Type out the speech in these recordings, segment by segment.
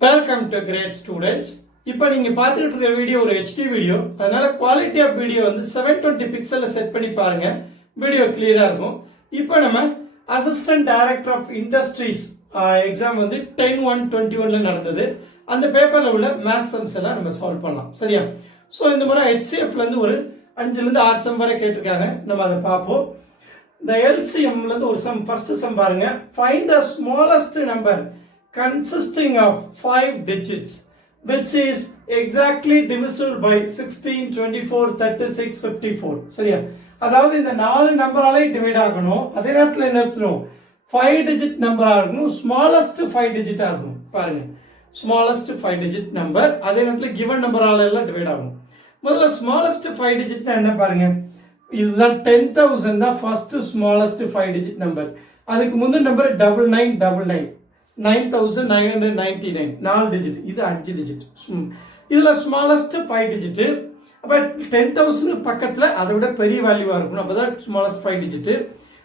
Welcome to great students. இப்போ நீங்கள் பார்த்துட்டு இருக்கிற வீடியோ ஒரு ஹெச்டி வீடியோ, அதனால குவாலிட்டி ஆஃப் வீடியோ வந்து 720 பிக்சலில் செட் பண்ணி பாருங்க, வீடியோ கிளியராக இருக்கும். இப்போ நம்ம assistant director of industries exam வந்து 10/1/21 நடந்தது. அந்த பேப்பரில் உள்ள மேத்ஸ் சம்ஸ் எல்லாம் நம்ம சால்வ் பண்ணலாம், சரியா? ஸோ இந்த முறை ஹெச்சிஎஃப்லேருந்து ஒரு 5லேருந்து 6 சம் வரை கேட்டிருக்காங்க, நம்ம அதை பார்ப்போம். இந்த எல்சிஎம்லேருந்து ஒரு சம், ஃபர்ஸ்ட் சம் பாருங்க. Find the smallest number consisting of 5 digits which is exactly divisible by 16, 24, 36, 54. சரியா? அதாவது இந்த 4 நம்பராலே டிவைட் ஆகணும், அதே நேரத்தில் என்ன இருக்கணும், 5 டிஜிட் நம்பரா இருக்கணும், ஸ்மாலஸ்ட் 5 டிஜிட்டா இருக்கணும். பாருங்க, ஸ்மாலஸ்ட் 5 டிஜிட் நம்பர், அதே நேரத்தில் கிவன் நம்பரால எல்லாம் டிவைட் ஆகும். முதல்ல ஸ்மாலஸ்ட் 5 டிஜிட்னா என்ன பாருங்க, இதுதான் 10,000 தான் ஃபர்ஸ்ட் ஸ்மாலஸ்ட் 5 டிஜிட் நம்பர். அதுக்கு முந்தின நம்பர் 9999, 9999, 4 டிஜிட், இது 5 டிஜிட். இதுல ஸ்மாலஸ்ட் 5 டிஜிட். அப்ப 10,000 பக்கத்துல அதை விட பெரிய வேல்யூவா இருக்கணும், அப்பதான் ஸ்மாலஸ்ட் 5 டிஜிட்.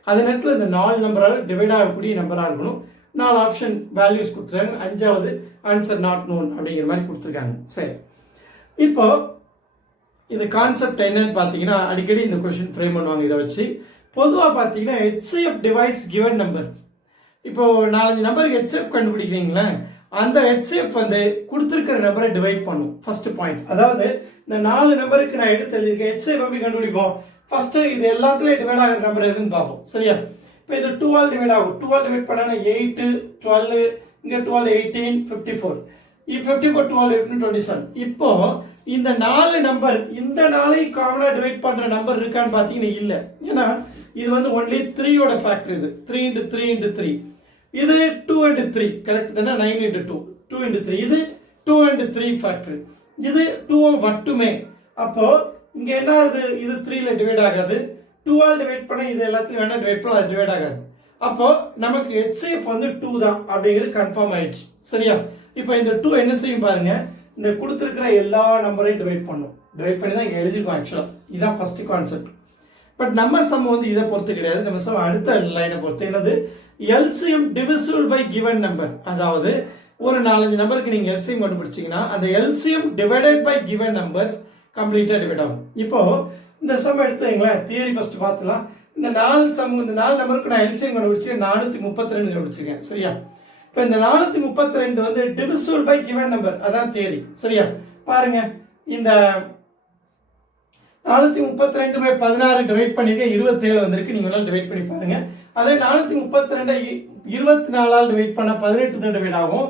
அதே நேரத்தில் இந்த 4 நம்பரால் டிவைட் ஆகக்கூடிய நம்பரா இருக்கணும். 4 ஆப்ஷன் வேல்யூஸ் கொடுத்துருக்காங்க, 5வது ஆன்சர் நாட் நோன் அப்படிங்கிற மாதிரி கொடுத்துருக்காங்க. சரி, இப்போ இந்த கான்செப்ட் என்னன்னு பார்த்தீங்கன்னா, அடிக்கடி இந்த கொஸ்டின் ஃப்ரேம் பண்ணுவாங்க. இதை வச்சு பொதுவாக பார்த்தீங்கன்னா HCF டிவைட்ஸ் கிவன் நம்பர். இப்போ 4 நம்பருக்கு HCF கண்டுபிடிக்கிறீங்களா, அந்த HCF வந்து கொடுத்துருக்கிற நம்பரை டிவைட் பண்ணும். ஃபர்ஸ்ட் பாயிண்ட், அதாவது இந்த 4 நம்பருக்கு நான் எடுத்து எழுதியிருக்கேன், HCF எப்படி கண்டுபிடிப்போம், ஃபர்ஸ்ட் இது எல்லாத்துலேயும் டிவைட் ஆகிற நம்பர் எதுன்னு பார்ப்போம், சரியா? இப்போ இது 2 ஆல் டிவைட் ஆகும். 2 ஆல் டிவைட் பண்ணா 8, 12, இங்கே 12, 18, 54, 54, 12, 18, 27. இப்போ இந்த 4 நம்பர், இந்த 4ஐ காமனாக டிவைட் பண்ணுற நம்பர் இருக்கான்னு பார்த்தீங்கன்னா இல்லை. ஏன்னா இது வந்து ஒன்லி 3யோட ஃபேக்டர். இது 3 × 3 × 3, இது 2 × 3, கரெக்ட் தானே? 9 × 2, 2 × 3, இது 2 × 3 ஃபேக்டர், இது 2 மட்டுமே. அப்போ இங்க என்ன ஆகுது, இது 3ல டிவைட் ஆகாது. 2 ஆல் டிவைட் பண்ண இது எல்லாத்தையும் வேணா டிவைட் பண்ண, அது டிவைட் ஆகாது. அப்போ நமக்கு HCF வந்து 2 தான் அப்படிங்கிறது கன்ஃபார்ம் ஆயிடுச்சு, சரியா? இப்போ இந்த 2 என்ன செய்யும் பாருங்க, இந்த கொடுத்துருக்கிற எல்லா நம்பரையும் டிவைட் பண்ணும். டிவைட் பண்ணி தான் இங்கே எழுதிருக்கோம் ஆக்சுவலாக. இதுதான் ஃபர்ஸ்ட் கான்செப்ட். பட் நம்ம சம் வந்து இதை பொறுத்து கிடையாது, நம்ம சம் அடுத்த லைனை பொறுத்து. என்னது, LCM divisible by given number. அதாவது ஒரு 4 நம்பருக்கு நீங்க LCM கண்டுபிடிச்சீங்கன்னா அந்த LCM divided by given numbers கம்ப்ளீட்டா டிவைட் ஆகும். இப்போ இந்த சம் எடுத்துங்களேன், தியரி ஃபர்ஸ்ட் பார்த்துலாம். இந்த 4 நம்பருக்கு நான் LCM கண்டுபிடிச்சேன், 432 கண்டுபிடிச்சிருக்கேன், சரியா? இப்போ இந்த 432 வந்து divisible by given number, அதான் தியரி, சரியா? பாருங்க, இந்த 432/16 டிவைட் பண்ணிருக்க 27 வந்திருக்கு. நீங்க எல்லாம் டிவைட் பண்ணி பாருங்க. அதே 432 24 ஆல் டிவைட் பண்ண 18 டிவைட் ஆகும்.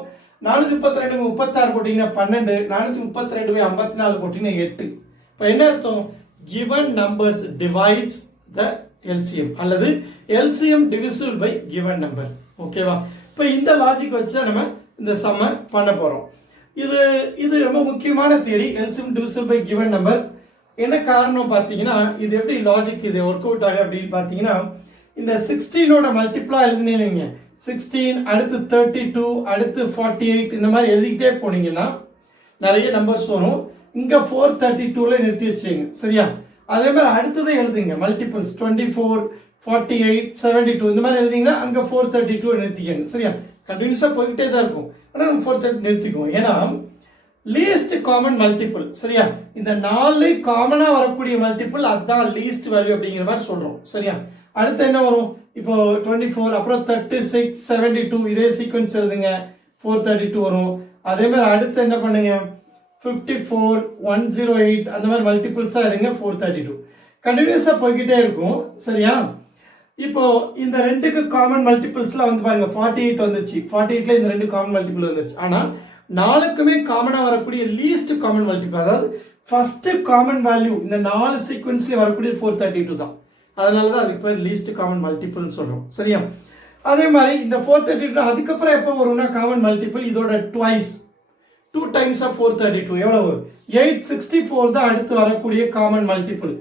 432 36 போட்டீங்கன்னா 12, 432/54 போட்டீங்கன்னா 8. இப்போ என்ன அர்த்தம், given numbers divides the LCM அல்லது LCM divisible by given number. ஓகேவா? இப்போ இந்த லாஜிக் வச்சு நம்ம இந்த சம்ம பண்ண போறோம். இது ரொம்ப முக்கியமான theory, LCM divisible by given number. என்ன காரணம் பார்த்தீங்கன்னா, இது எப்படி லாஜிக் இது ஒர்க் அவுட் ஆகும் அப்படின்னு பார்த்தீங்கன்னா, இந்த 16ஓட மல்டிப்ளா எழுதினீங்க, 16 அடுத்து 32 அடுத்து 48 இந்த மாதிரி எழுதிக்கிட்டே போனீங்கன்னா நிறைய நம்பர்ஸ் வரும். இங்க 432ல நிறுத்தி வச்சுங்க, சரியா? அதே மாதிரி அடுத்ததை எழுதுங்க, மல்டிபிள்ஸ் 24, 48, 72 இந்த மாதிரி எழுதிங்கன்னா அங்க 432 நிறுத்திக்கங்க, சரியா? கண்டினியூஸா போய்கிட்டே தான் இருக்கும், ஆனால் நம்ம 430 நிறுத்திக்குவோம். ஏன்னா லீஸ்ட் காமன் மல்டிபிள், சரியா? இந்த 4 காமனா வரக்கூடிய மல்டிபிள் அதுதான் லீஸ்ட் வேல்யூ அப்படிங்கிற மாதிரி சொல்றோம், சரியா? அடுத்து என்ன வரும், இப்போ 24, அப்புறம் 36, 72 இதே சீக்வன்ஸ் எழுதுங்க, 432 வரும். அதே மாதிரி அடுத்து என்ன பண்ணுங்க, 54, 108 அந்த மாதிரி மல்டிபிள்ஸா எழுதுங்க, 432 கண்டினியூஸா போய்கிட்டே இருக்கும், சரியா? இப்போ இந்த ரெண்டுக்கு காமன் மல்டிபிள்ஸ்லாம் வந்து பாருங்க, 48 வந்துச்சு, 48ல இந்த ரெண்டு காமன் மல்டிபிள் வந்துச்சு. ஆனா 4க்குமே காமனா வரக்கூடிய லீஸ்ட் காமன் மல்டிபிள், அதாவது ஃபர்ஸ்ட் காமன் வேல்யூ இந்த 4 சீக்வன்ஸ்ல வரக்கூடிய 432 தான். அதனால தான் அதுக்கு பேர் லீஸ்ட் காமன் மல்டிபிள்னு சொல்றோம், சரியா? அதே மாதிரி இந்த 432 அதுக்கப்புறம் எப்போ வரும்னா காமன் மல்டிபிள் இதோட ட்வைஸ், 2 டைம்ஸ் ஆஃப் 432 எவ்வளவு, 864 தான் அடுத்து வரக்கூடிய காமன் மல்டிபிள்.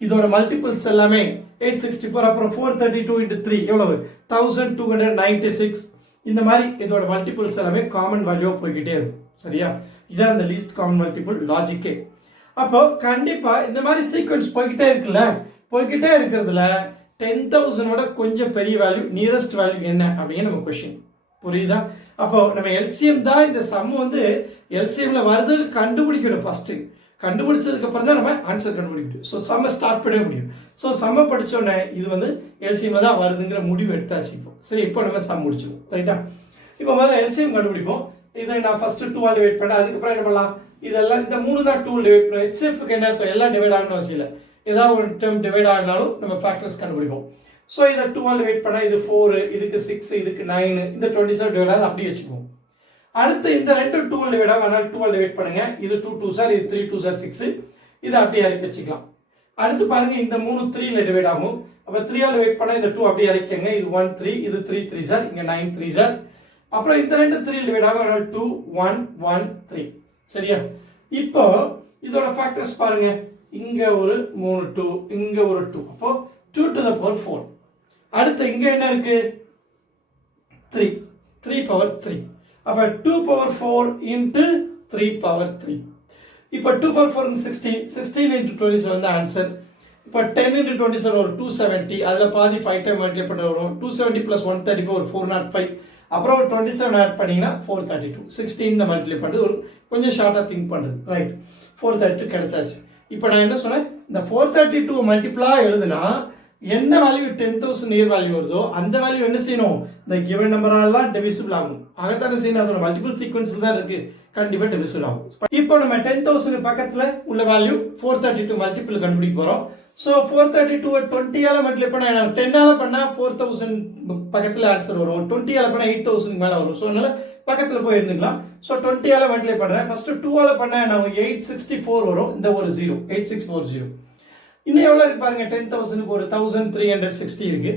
இதோட மல்டிபிள்ஸ் எல்லாமே 864, அப்புறம் 432 × 3 எவ்வளவு, 1296. இந்த மாதிரி இதோட மல்டிபிள்ஸ் எல்லாமே காமன் வேல்யூ போய்கிட்டே இருக்கும், சரியா? இதான் இந்த லீஸ்ட் காமன் மல்டிபிள் லாஜிக்கே. அப்போ கண்டிப்பா இந்த மாதிரி சீக்வன்ஸ் போய்கிட்டே இருக்குல்ல, போய்கிட்டே இருக்கிறதுல 10,000 கொஞ்சம் பெரிய வேல்யூ, நியரஸ்ட் வேல்யூ என்ன அப்படின்னு நம்ம கொஸ்டின். புரியுதா? அப்போ நம்ம எல்சிஎம் தான் இந்த சம் வந்து எல்சிஎம்ல வருதுன்னு கண்டுபிடிக்கணும் ஃபர்ஸ்ட். கண்டுபிடிச்சதுக்கு அப்புறம் தான் நம்ம ஆன்சர் கண்டுபிடிக்கணும். ஸோ சம்ம ஸ்டார்ட் பண்ண முடியும். ஸோ சம்ம படிச்சோடனே இது வந்து எல்சிஎம்ல தான் வருதுங்கிற முடிவு எடுத்தாச்சு. இப்போ சரி, இப்போ நம்ம சம் முடிச்சிடுவோம். ரைட்டா? இப்போ முதல்ல எல்சிஎம் கண்டுபிடிப்போம். இதை நான் ஃபர்ஸ்ட் 2 டிவைட் பண்ணேன். அதுக்கப்புறம் என்ன பண்ணலாம், இதெல்லாம் இந்த 3 தான் 2 டிவைட் பண்ண. ஹெச்சிஎஃப்க்கு என்ன அர்த்தம், எல்லாம் டிவைட் ஆகணும் அவசியம் இல்லை. ஏதாவது ஒரு டேர்ம் டிவைட் ஆகினாலும் நம்ம ஃபேக்டர்ஸ் கண்டுபிடிப்போம். ஸோ இதை 2 டிவைட் பண்ணால் இது 4, இதுக்கு 6, இதுக்கு 9, இந்த 27 டிவைட் ஆகுது, அப்படியே வச்சுக்குவோம். அடுத்து இந்த ரெண்டு 2 டிவைட் ஆகும், அதனால 2 டிவைட் பண்ணுங்க. இது 2 2 சார், இது 3 2 சார் 6, இதை அப்படியே இறக்கி வச்சுக்கலாம். அடுத்து பாருங்க, இந்த 3 3 டிவைட் ஆகும். அப்போ 3 டிவைட் பண்ணால் இந்த 2 அப்படியே இறக்கிங்க. இது 1 3, இது 3 3 சார், இங்கே 9 3 சார். அப்புறம் இந்த ரெண்டு 3 டிவைட் ஆகும், அதனால 2 1 1 3. சரியா? இப்போ இதோட ஃபேக்டர்ஸ் பாருங்க, இங்க ஒரு 3 2, இங்க ஒரு 2, அப்போ 2 to the power 4. அடுத்து இங்க என்ன இருக்கு, 3 3 power 3. அப்ப 2 power 4 into 3 power 3. இப்போ 2 power 4 16, 16 into 27 தான் ஆன்சர். இப்போ 10 into 27 ஒரு 270, அதுல பாதி 5 டைம் மல்டிப்ளை பண்ண வரும். 270 plus 134 ஒரு 405. அப்புறம் ஒரு 27 ஆட் பண்ணீங்கன்னா 432. 16 மல்டிப்ளை பண்ணுறது ஒரு கொஞ்சம் ஷார்ட்டாக திங்க் பண்ணுறது. ரைட், 432 கிடைச்சாச்சு. இப்போ நான் என்ன சொன்னேன், இந்த 432 மல்டிப்ளா எழுதுனா எந்த வேல்யூ 10,000 நியர் வேல்யூ வருதோ அந்த வேல்யூ என்ன செய்யணும், இந்த கிவன் நம்பரால தான் டிவிசிபிள் ஆகும். அதைத்தானே செய்யணும், அதோட மல்டிபிள் சீக்வன்ஸ் தான் இருக்கு, கண்டிப்பா டிவிசிபிள் ஆகும். இப்போ நம்ம 10,000 பக்கத்துல உள்ள வேல்யூ 432 மல்டிபிள் கண்டுபிடிக்க போறோம். ஸோ 432 20 மல்டிப்ளை பண்ணா 10 பண்ணா 4000 பக்கத்துல ஆன்சர் வரும். 20 பண்ணா 8000 மேல வரும். ஸோ அதனால பக்கத்துல போய் இருந்துக்கலாம். ஸோ 20 மல்டிப்ளை பண்றேன். ஃபர்ஸ்ட் 2 பண்ணா நம்ம 864 வரும். இந்த ஒரு 0 8640. இன்னும் எவ்வளவு இருக்கு பாருங்க, 10,000க்கு ஒரு 1360 இருக்கு.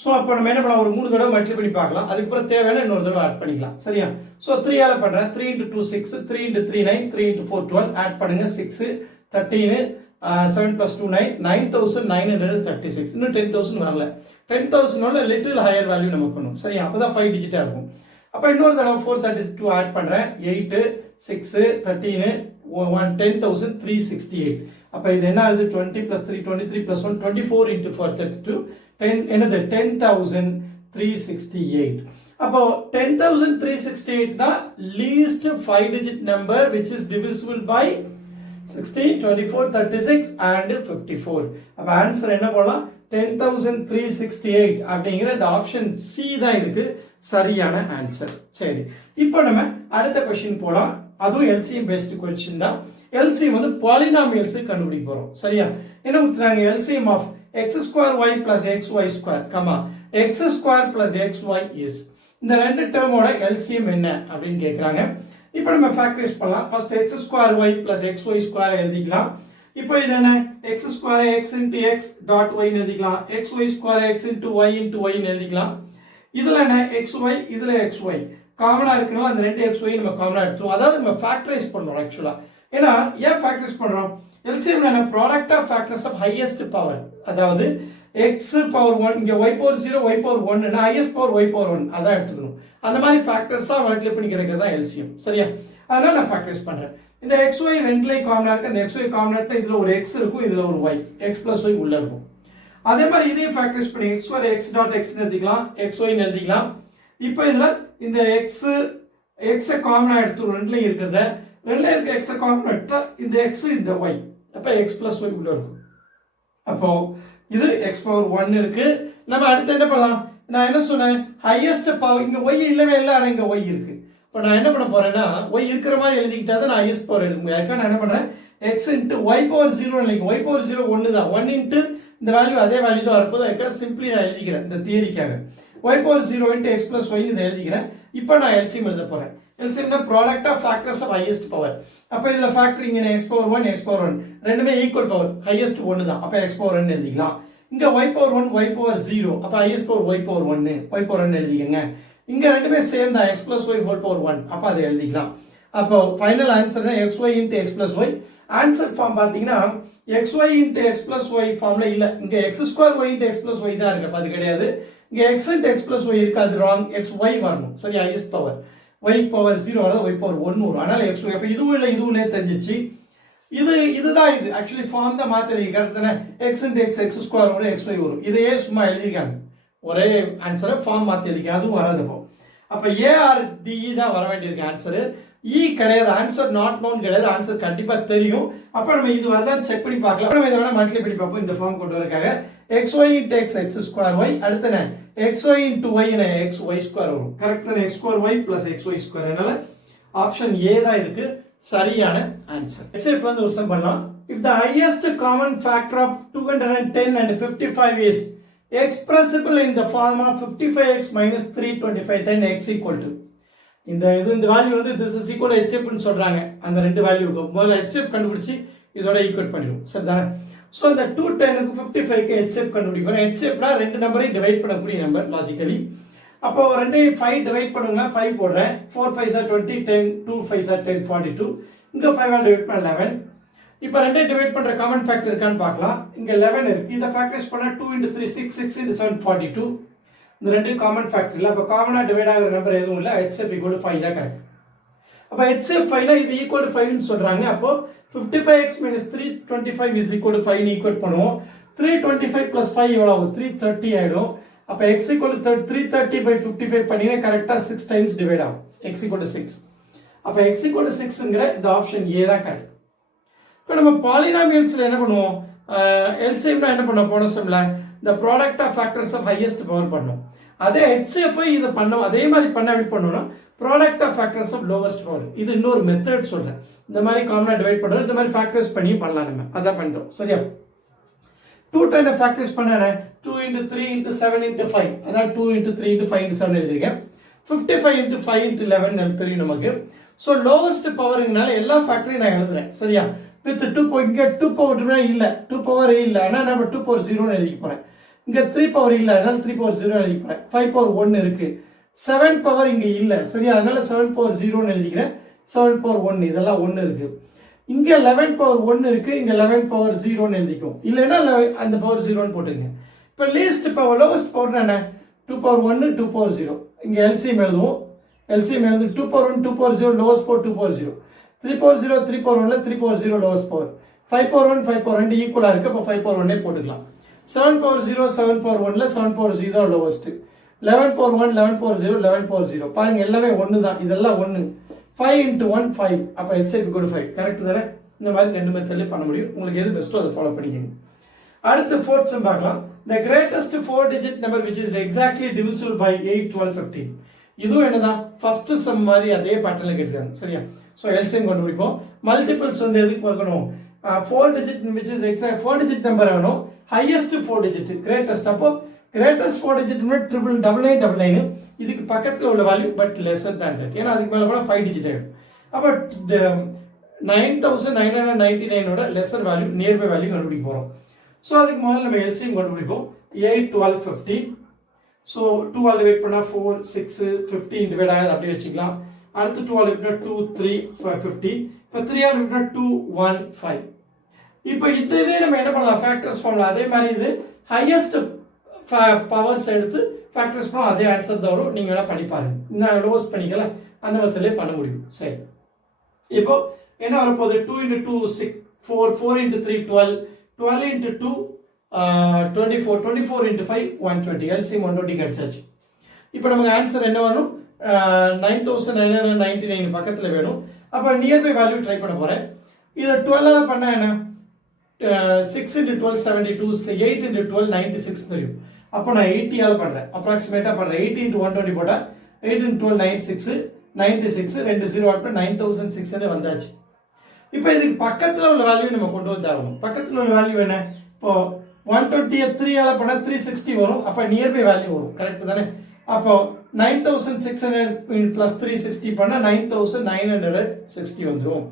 ஸோ அப்போ நம்ம என்ன பண்ணலாம், ஒரு 3 தடவை மல்டிப்ளை பண்ணி பார்க்கலாம். அதுக்கப்புறம் தேவையான இன்னொரு தடவை ஆட் பண்ணிக்கலாம். சரியா? ஸோ 3 பண்றேன். 3 into 2 6, 3 into 3 9, 3 into 4 12. ஆட் பண்ணுங்க. 6 13, 7 plus 2 9, 9,936. இன்னும் 10,000 வரல. 10,000 லிட்டில் ஹையர் வேல்யூ நமக்கு வேணும். சரியா? அப்பதான் 5 டிஜிட்டா இருக்கும். அப்போ இன்னொரு தடவை 432 ஆட் பண்றேன். 8 6 13 10,368. அப்போ இது என்ன ஆகுது, 20 plus 3 23 plus 1 24 into 432 10 என்னது 10,368. அப்போ 10,368 தான் least 5 digit number which is divisible by 16 24 36 and 54. அப்ப ஆன்சர் என்ன போடலாம், 10,368 அப்படிங்கிற இந்த ஆப்ஷன் சி தான் இதுக்கு சரியான ஆன்சர். சரி, இப்போ நம்ம அடுத்த क्वेश्चन போலாம். அதுவும் எல்சிஎம் பேஸ்டு क्वेश्चन தான். எல்சிஎம் வந்து பாலினாமியல்ஸ் கண்டுபிடிக்க போறோம். சரியா? என்ன கொடுத்தாங்க, LCM of x² y plus xy square, x² plus xy is. இந்த ரெண்டு டேர்மோட எல்சிஎம் என்ன அப்படின்னு கேக்குறாங்க. இப்போ நம்ம ஃபேக்டரைஸ் பண்ணலாம். First x² y plus xy square எழுதிக்கலாம். இப்போ இது என்ன, x² x into x dot y எழுதிக்கலாம். xy square x into y எழுதிக்கலாம். இதுல என்ன xy, இதுல xy காமனா இருக்குனால அந்த ரெண்டு xy நம்ம காமனா எடுத்துறோம். அதாவது நம்ம ஃபேக்டரைஸ் பண்றோம் ஆக்சுவலா. ஏன்னா ஏன் ஃபேக்டரைஸ் பண்றோம், எல்சிஎம் என்ன product of factors of highest power. அதாவது x பவர் 1 இங்க y பவர் 0 y பவர் 1 னா ஹையஸ்ட் பவர் y பவர் 1 அத எடுத்துக்கணும். அந்த மாதிரி ஃபேக்டர்ஸா மல்டிப்ளை பண்ணி கிடைக்கிறதா எல்சிஎம். சரியா? அதனால நான் ஃபேக்டரைஸ் பண்றேன். இந்த xy ரெண்டுலயே காமனா இருக்கு. அந்த xy காமனா இருக்கு, இதுல ஒரு x இருக்கும், இதுல ஒரு y, x plus y உள்ள இருக்கும். அதே மாதிரி இதையும் ஃபேக்டரைஸ் பண்ணி x x dot x ன்னு எழுதிக்கலாம், xy ன்னு எழுதிக்கலாம். இப்போ இதுல இந்த x காமனா எடுத்து ரெண்டுலயும் இருக்குறத, ரெண்டுல இருக்க x காமனா எடுத்தா இந்த x இந்த y, அப்ப x plus y உள்ள இருக்கும். அப்போ இது x பவர் 1 இருக்கு. நம்ம அடுத்து என்ன பண்ணலாம், நான் என்ன சொன்னேன், ஹையஸ்ட் பவர் இங்க y இல்லவே இல்லை, ஆனா இங்க y இருக்கு. இப்போ நான் என்ன பண்ண போறேன்னா, y இருக்கிற மாதிரி எழுதிக்கிட்டா தான் நான் ஹையஸ்ட் பவர் எடுக்க முடியும். அதுக்காக நான் என்ன பண்றேன், x into y பவர் 0 இல்லைங்க, y பவர் 0 1 தான், 1 into இந்த வேல்யூ அதே வேல்யூ தான் இருப்போம். அதுக்காக சிம்பிளி நான் எழுதிக்கிறேன் இந்த தியரிக்காக. y power 0 into x plus y இதை எழுதிக்கிறேன். இப்போ நான் எல்சிஎம் எழுத போறேன். எல்சிஎம்னா product of factors of highest power. அப்போ இதுல ஃபேக்டர் இங்க x பவர் 1 x பவர் 1 ரெண்டுமே ஈக்குவல் பவர், ஹையஸ்ட் 1 தான். அப்போ x பவர் 1 எழுதிக்கலாம். இங்க y பவர் 1 y பவர் 0, அப்போ highest power y power 1 y power 1 எழுதிக்கங்க. இங்க ரெண்டுமே சேம் தான், x plus y whole power 1, அப்ப அதை எழுதிக்கலாம். அப்போ final answer xy into x plus y. Answer form பாத்தீங்கன்னா xy into x plus y ஃபார்ம்ல இல்ல, இங்க x² y into x plus y தான் இருக்கு. அப்ப அது கிடையாது. இங்க x into x plus y இருக்கு, அது ராங். xy வரணும். சரி, ஹையஸ்ட் பவர் y பவர் 0 வர y பவர் 1 வரும். அதனால xy, அப்ப இதுவும் இல்ல இதுவும் இல்ல தெரிஞ்சிச்சு. இதுதான் இது ஆக்சுவலி ஃபார்ம் தான் மாத்தி கரெக்ட் தானே. x into x x² வரும், xy வரும். இதையே சும்மா எழுதிருக்காங்க. ஒரே ஆன்சரை ஃபார்ம் மாத்தி எழுதிக்க, அதுவும் வராது. அப்ப ARDE தான் வர வேண்டியிருக்கு ஆன்சர். E கிடையாது, ஆன்சர் நாட் நோன் கிடையாது, ஆன்சர் கண்டிப்பா தெரியும். அப்ப நம்ம இது வரதான் செக் பண்ணி பார்க்கலாம். நம்ம இதை வேணா மல்டிப்ளை பண்ணி பார்ப்போம் இந்த ஃபார்ம் கொண்டு வரதுக்காக. xy into x x square y, அடுத்து என்ன xy into y என xy square வரும். கரெக்ட் தானே? x square y plus xy square. அதனால ஆப்ஷன் A தான் இருக்கு சரியான ஆன்சர். எக்ஸாம்பிள் வந்து ஒரு சம் பண்ணலாம். If the highest common factor of 210 and 55 is expressible in the form of 55x minus 325, then x equal to இந்த value வந்து this is equal to HCF ன்னு சொல்றாங்க. அந்த ரெண்டு வேல்யூக்கு முதல்ல HCF கண்டுபிடிச்சு இதோட ஈக்குவேட் பண்ணிடுவோம். சரிதானே? ஸோ இந்த 210 க்கு 55 க்கு HCF கண்டுபிடிக்கணும். HCFனா ரெண்டு நம்பரையும் டிவைட் பண்ணக்கூடிய நம்பர் லாஜிக்கலி. அப்போ ரெண்டையும் 5 டிவைட் பண்ணுங்க. 5 போடுறேன். 4 5 are 20, 10 2 5 are 10 42. இங்க 5 ஆல் டிவைட் பண்ண 11. இப்போ ரெண்டையும் டிவைட் பண்ற காமன் ஃபேக்டர் இருக்கான்னு பார்க்கலாம். இங்க 11 இருக்கு. இத ஃபேக்டரைஸ் பண்ணா 2 into 3 6 6 into 7 42. இந்த ரெண்டு காமன் ஃபேக்டர் இல்ல. அப்ப காமனா டிவைட் ஆகுற நம்பர் எதுவும் இல்ல. HCF equal to 5 தான் கரெக்ட். அப்ப HCF 5 னா இது equal to 5 ன்னு சொல்றாங்க. அப்போ 55x minus 325 is equal to 5 ன்னு ஈக்குவேட் பண்ணுவோம். 325 plus 5 எவ்வளவு ஆகும்? 330 ஆயிடும். அப்ப x equal to 330 by 55 பண்ணீங்கன்னா கரெக்ட்டா 6 டைம்ஸ் டிவைட் ஆகும். x equal to 6. அப்ப x equal to 6ங்கற இந்த ஆப்ஷன் A தான் கரெக்ட். இப்போ நம்ம பாலினாமியல்ஸ்ல என்ன பண்ணுவோம்? LCMனா என்ன பண்ணோம் போன செம்ல? the product of factors of highest power பண்ணோம். அதே HCF இத பண்ணோம். அதே மாதிரி பண்ண எப்படி பண்ணோம்னா product of factors of lowest power. இது இன்னொரு மெத்தட் சொல்றேன். இந்த மாதிரி காமனா டிவைட் பண்றது, இந்த மாதிரி ஃபேக்டர்ஸ் பண்ணி பண்ணலாம் நம்ம. அத பண்றோம். சரியா? 210 ஃபேக்டர்ஸ் பண்ணானே 2 into 3 into 7 into 5. அதான் 2 into 3 into 5 into 7 எழுதிருக்கேன். 55 into 5 into 11 நமக்கு தெரியும் நமக்கு. சோ லோவஸ்ட் பவர்ங்கனால எல்லா ஃபேக்டரையும் நான் எழுதுறேன். சரியா? with 2 power இங்க 2 power இல்ல. 2 power இல்ல. ஆனா நம்ம 2 power 0 ன்னு எழுதிக்க போறேன். இங்க 3 power இல்ல. அதனால 3 power 0 ன்னு எழுதிக்க போறேன். 5 power 1 இருக்கு. 7 power இங்க இல்ல. சரியா? அதனால 7 power 0 ன்னு எழுதிக்கிறேன். 7 power 1 இதெல்லாம் 1 இருக்கு. இங்க 11 power 1 இருக்கு. இங்க 11 power 0 ன்னு எழுதிக்கும். இல்லனா அந்த power 0 ன்னு போட்டுங்க. இப்போ least power lowest power என்ன? 2 power 1 2 power 0. இங்க LCM எழுதுவோம். LCM எழுது 2 power 1 2 power 0 lowest power 2 power 0. 3 power 0 3 power 1 3 power 0 lowest power. 5 power 1 5 power 2 ஈக்குவலா இருக்கு. அப்ப 5 power 1 போட்டுக்கலாம். 7 power 0 7 power 1 ல 7 power 0 lowest. 11 power 1 11 power 0 11 power 0. பாருங்க எல்லாமே 1 தான். இதெல்லாம் 1. 5 into 1 5. அப்ப HCF equal to 5. கரெக்ட் தானே? இந்த மாதிரி ரெண்டு மெத்தட்ல பண்ண முடியும். உங்களுக்கு எது பெஸ்ட்டோ அதை ஃபாலோ பண்ணிக்கங்க. அடுத்து fourth sum பார்க்கலாம். The greatest 4 digit number which is exactly divisible by 8 12 15. இதுவும் என்னதான்? ஃபர்ஸ்ட் சம் மாதிரி அதே பேட்டர்ன்ல கேட்டிருக்காங்க. சரியா? சோ LCM கண்டுபிடிப்போம். மல்டிபிள்ஸ் வந்து எதுக்கு பார்க்கணும்? 4 digit which is exact 4 digit number ஆகணும். highest 4 digit greatest. அப்போ greatest 4 digit ட்ரிபிள் 9999. இதுக்கு பக்கத்துல உள்ள value but lesser than that. ஏன்னா அதுக்கு மேல போனா 5 digit ஆயிடும். அப்ப 9999 ஓட லெஸ்ஸர் வேல்யூ நியர்பை வேல்யூ கண்டுபிடிக்க போறோம். சோ அதுக்கு முதல்ல நம்ம LCM கண்டுபிடிப்போம். 8 12 15. சோ 2 ஆல் டிவைட் பண்ணா 4 6 15 டிவைட் ஆகுது அப்படியே வெச்சுக்கலாம். அடுத்து 2 ஆல் டிவைட் பண்ணா 2 3 15. இப்போ 3 ஆல் டிவைட் பண்ணா 2 1 5. இப்போ இதே நம்ம என்ன பண்ணலாம்? ஃபேக்டர்ஸ் ஃபார்முலா அதே மாதிரி இது ஹையஸ்ட் பவர்ஸ் எடுத்து ஃபேக்டர்ஸ் ஃபார்ம் அதே ஆன்சர் தான் வரும். நீங்க வேணா பண்ணி பாருங்க. நான் லோஸ் பண்ணிக்கலாம். அந்த மெத்தட்லயே பண்ண முடியும். சரி. இப்போ என்ன வர போகுது? 2 into 2 6 4 4 into 3 12 12 into 2 24 24 into 5 120. LCM 120 கிடைச்சாச்சு. இப்போ நமக்கு ஆன்சர் என்ன வரும்? 9999 பக்கத்துல வேணும். அப்ப நியர்பை வேல்யூ ட்ரை பண்ண போறேன். இத 12 ஆல பண்ணா என்ன? 6 into 12 72 8 into 12 96 தெரியும். அப்ப நான் 80 ஆல பண்றேன். அப்ராக்ஸிமேட்டா பண்றேன். 80 into 120 போட்டா 8 into 12 96 96 ரெண்டு 0 ஆட் பண்ண 9600 வந்தாச்சு. இப்போ இதுக்கு பக்கத்துல உள்ள வேல்யூ நம்ம கொண்டு வந்தாகணும். பக்கத்துல உள்ள வேல்யூ என்ன? இப்போ 120 3 ஆல பண்ணா 360 வரும். அப்ப நியர்பை வேல்யூ வரும். கரெக்ட் தானே? அப்போ 9600 plus 360 பண்ணா 9960 வந்துரும்.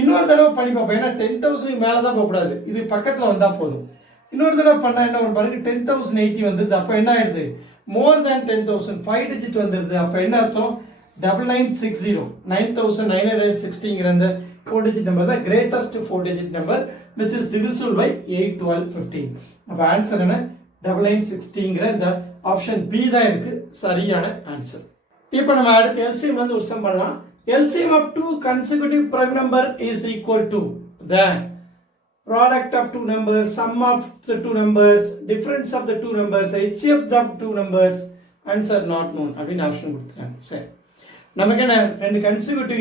இன்னொரு தடவை பண்ணி பார்ப்போம். ஏன்னா 10000 மேல தான் போக கூடாது. இது பக்கத்துல வந்தா போதும். இன்னொரு தடவை பண்ணா என்ன வரும் பாருங்க? 10080 வந்துருது. அப்ப என்ன ஆயிடுது? more than 10000 5 digit வந்துருது. அப்ப என்ன அர்த்தம்? 9960 9960ங்கற அந்த 4 digit number the greatest 4 digit number which is divisible by 8 12 15. அப்ப ஆன்சர் என்ன? 9960ங்கற இந்த ஆப்ஷன் B தான் இருக்கு சரியான ஆன்சர். இப்போ நம்ம அடுத்து LCM ல இருந்து ஒரு சம் பண்ணலாம். LCM of two consecutive prime number is equal to the product of two numbers, sum of the two numbers, difference of the two numbers, HCF of two numbers, answer not known அப்படின்னு option கொடுத்துருக்காங்க. சரி, நமக்கு என்ன ரெண்டு consecutive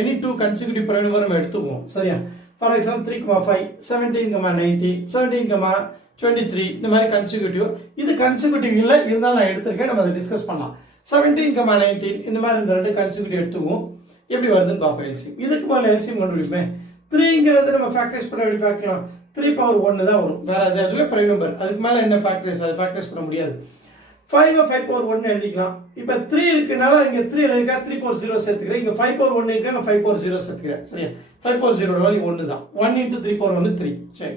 any two consecutive prime number நம்ம எடுத்துக்குவோம். சரியா? For example 3,5 17,19 17,23 இந்த மாதிரி கன்சிக்யூட்டிவ். இது கன்சிக்யூட்டிவ் இல்லை இருந்தாலும் நான் எடுத்திருக்கேன், நம்ம அதை டிஸ்கஸ் பண்ணலாம். 17,19 இந்த மாதிரி இந்த ரெண்டு கன்சிக்யூட்டிவ் எடுத்துக்குவோம். எப்படி வருதுன்னு பார்ப்போம். எல்சிஎம் இதுக்கு மேலே எல்சிஎம் கண்டுபிடிப்பேன். 3ங்கிறது நம்ம ஃபேக்டரைஸ் பண்ண எப்படி பார்க்கலாம்? 3 பவர் 1 தான் வரும், வேற எதுவுமே ப்ரைம் நம்பர். அதுக்கு மேலே என்ன ஃபேக்டரைஸ், அது ஃபேக்டரைஸ் பண்ண முடியாது. 5 பவர் 1 எழுதிக்கலாம். இப்போ 3 இருக்குனால இங்கே 3 எழுதிக்கா 3 பவர் 0 சேர்த்துக்கிறேன். இங்கே 5 பவர் 1 இருக்கு, நான் 5 பவர் 0 சேர்த்துக்கிறேன். சரியா? 5 பவர் 0 வேல்யூ 1 தான். 1 into 3 பவர் 1 3. சரி,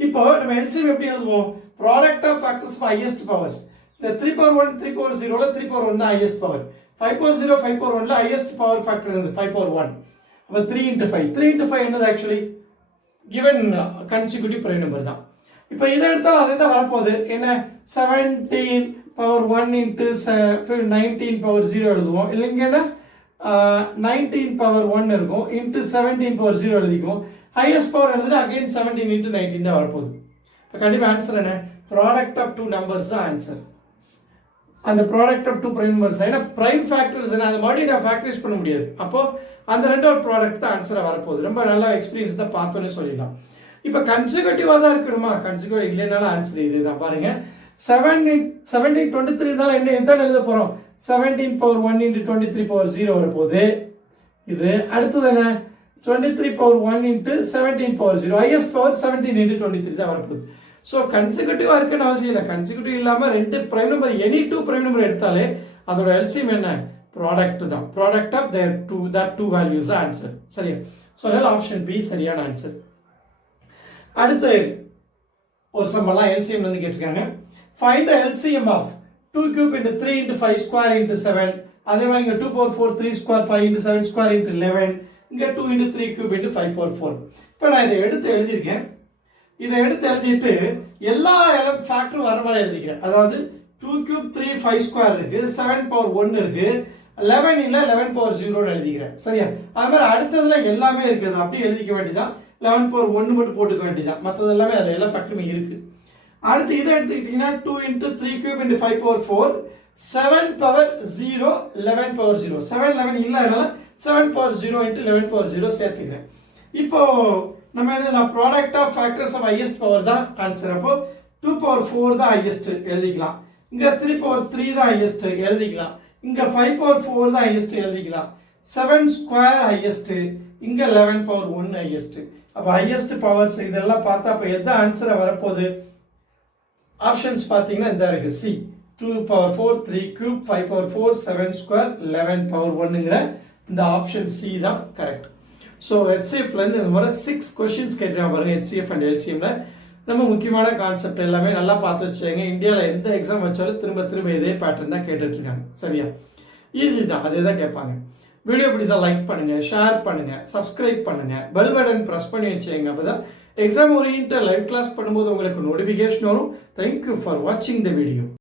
இப்போ நம்ம எல்சிஎம் எப்படி எழுதுவோம்? Product of factors of highest powers. இந்த 3 பவர் 1 3 பவர் 0ல 3 பவர் 1 தான் ஹையஸ்ட் பவர். 5 பவர் 0 5 பவர் 1ல ஹையஸ்ட் பவர் ஃபேக்டர் என்னது? 5 பவர் 1. அப்போ 3 into 5 3 into 5 என்னது? Actually given consecutive prime number தான். இப்போ இதை எடுத்தாலும் அதே தான் வரப்போகுது. என்ன? 17 பவர் 1 into 19 பவர் 0 எழுதுவோம். இல்லைங்கன்னா 19 பவர் 1 இருக்கும் இன்ட்டு 17 பவர் 0 எழுதிக்குவோம். ஹையஸ்ட் பவர் எழுதுனா அகைன் 17 into 19 தான் வரப்போகுது. இப்போ கண்டிப்பாக ஆன்சர் என்ன? ப்ராடக்ட் ஆஃப் டூ நம்பர்ஸ் தான் ஆன்சர். அந்த product of two prime numbers. ஏன்னா பிரைம் ஃபேக்டர்ஸ் அதை மறுபடியும் நான் ஃபேக்டரைஸ் பண்ண முடியாது. அப்போ அந்த ரெண்டோட ப்ராடக்ட் தான் ஆன்சராக வரப்போகுது. ரொம்ப நல்லா எக்ஸ்பீரியன்ஸ் தான் பார்த்தோன்னே சொல்லிடலாம். இப்போ கன்சிக்யூட்டிவாக தான் இருக்கணுமா? கன்சிக்யூட்டிவ் இல்லைனாலும் ஆன்சர் இது தான். பாருங்க 1723 இருந்தாலும் என்ன இதுதான் எழுத போகிறோம்? 17 பவர் 1 into 23 பவர் 0 வரப்போகுது. இது அடுத்தது என்ன? 23 power 1 into 17 power 0. Highest power 17 into 23 தான் வரப்போகுது. ஸோ கன்சிக்யூட்டிவாக இருக்குன்னு அவசியம் இல்லை. கன்சிக்யூட்டிவ் இல்லாமல் ரெண்டு prime number any two prime number எடுத்தாலே அதோட எல்சிஎம் என்ன? ப்ராடக்ட் தான். Product of that two values தான் ஆன்சர். சரியா? ஸோ அதனால ஆப்ஷன் பி சரியான ஆன்சர். அடுத்து ஒரு சம்பளம் எல்சிஎம் வந்து கேட்டிருக்காங்க. Find the LCM of 2 cube into 3 into 5 square into 7. அதே மாதிரி இங்கே 2 power 4 3 square 5 into 7 square into 11. இங்கே 2 into 3 cube into 5 power 4. இப்போ நான் இதை எடுத்து எழுதியிருக்கேன். இதை எடுத்து எழுதிட்டு எல்லா ஃபேக்டரும் வர மாதிரி எழுதிக்கிறேன். அதாவது 2 cube 3 5 ஸ்கொயர் இருக்கு, 7 பவர் 1 இருக்கு, 11 இல்ல 11 பவர் 0 எழுதிக்கிறேன். சரியா? அது மாதிரி அடுத்ததுல எல்லாமே இருக்குது, அப்படி எழுதிக்க வேண்டியதான். 11 பவர் 1 மட்டும் போட்டுக்க வேண்டியதான். மற்றது எல்லாமே அதில் எல்லா ஃபேக்டருமே இருக்கு. அடுத்து இதை எடுத்துக்கிட்டீங்கன்னா 2 into 3 cube into 5 power 4 7 power 0 11 power 0 7 11 இல்லை, அதனால 7 பவர் 0 into 11 பவர் 0 சேர்த்துக்கிறேன். இப்போ நம்ம என்ன product of factors of highest power தான் ஆன்சர். அப்போ 2 பவர் 4 தான் ஹையஸ்ட் எழுதிக்கலாம். இங்க 3 பவர் 3 தான் ஹையஸ்ட் எழுதிக்கலாம். இங்க 5 பவர் 4 தான் ஹையஸ்ட் எழுதிக்கலாம். 7 ஸ்கொயர் ஹையஸ்ட், இங்க 11 பவர் 1 ஹையஸ்ட். அப்ப ஹையஸ்ட் பவர்ஸ் இதெல்லாம் பார்த்தா அப்ப எந்த ஆன்சரா வரப்போகுது? ஆப்ஷன்ஸ் பார்த்தீங்கன்னா இந்த இருக்கு. C 2 power 4 3 cube 5 power 4 7 square 11 power 1ங்கிற இந்த ஆப்ஷன் சி தான் கரெக்ட். ஸோ ஹெச்சிஎஃப்லேருந்து இந்த மாதிரி 6 கொஸ்டின்ஸ் கேட்குறாங்க பாருங்க. ஹெச்சிஎஃப் அண்ட் எல்சிஎம்ல நம்ம முக்கியமான கான்செப்ட் எல்லாமே நல்லா பார்த்து வச்சுங்க. இந்தியாவில் எந்த எக்ஸாம் வச்சாலும் திரும்ப திரும்ப இதே பேட்டர்ன் தான் கேட்டுட்டு இருக்காங்க. சரியா? ஈஸி தான், அதே தான் கேட்பாங்க. வீடியோ பிடிச்சா லைக் பண்ணுங்க, ஷேர் பண்ணுங்க, சப்ஸ்கிரைப் பண்ணுங்க, பெல் பட்டன் ப்ரெஸ் பண்ணி வச்சுங்க. அப்பதான் எக்ஸாம் ஓரியன்ட் லைவ் கிளாஸ் பண்ணும்போது உங்களுக்கு நோட்டிஃபிகேஷன் வரும். தேங்க்யூ ஃபார் வாட்சிங் த வீடியோ.